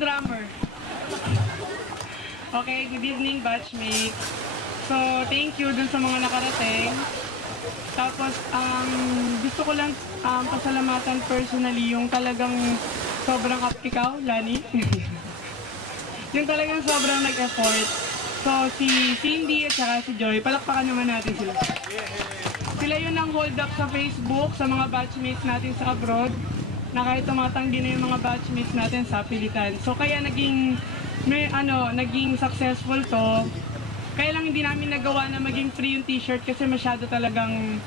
drummer. Okay, good evening, batchmate. So, thank you dun sa mga nakarating. Tapos, gusto ko lang pasalamatan personally yung talagang sobrang ikaw, Lani. Yung talagang sobrang nag-effort. So, si Cindy at saka si Joy, palakpakan naman natin sila. Sila yun ang hold up sa Facebook sa mga batchmates natin sa abroad na kahit tumatanggi na yung mga batchmates natin sa pilitan. So, kaya naging successful to. Kaya lang hindi namin nagawa na maging free yung t-shirt kasi masyado talagang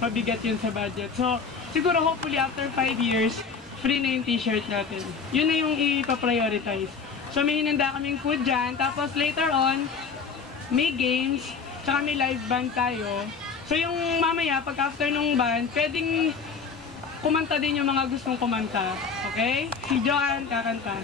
mabigat yun sa budget. So, siguro hopefully after 5 years, free na yung t-shirt natin. Yun na yung ipaprioritize. So, may hinanda kaming food dyan. Tapos later on, may games, tsaka may live band tayo. So, yung mamaya, pag after nung band, pwedeng kumanta din yung mga gustong kumanta. Okay? Si Joanne kakanta.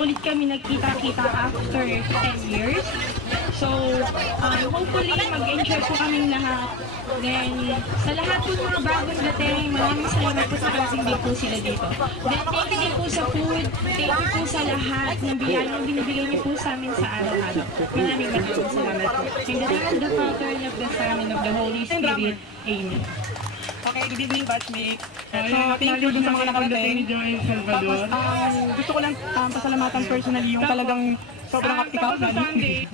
Ulit kami nagkita-kita after 10 years. So, hopefully mag-enjoy po kaming lahat. Then, sa lahat po mga bagong dating, maraming salamat po sa kasing day po sila dito. Then, thank you din po sa food. Thank you po sa lahat ng biyayang binibigay niyo po sa amin sa araw-araw. Maraming salamat po. In the name of the Father, and of the Son, and of the Holy Spirit. Amen. Okay, good evening, batchmate. So, thank you dun sa mga nakarating ni Joy Salvador. Tapos, gusto ko lang pasalamatan personally yung talagang sobrang ikaw, Lani.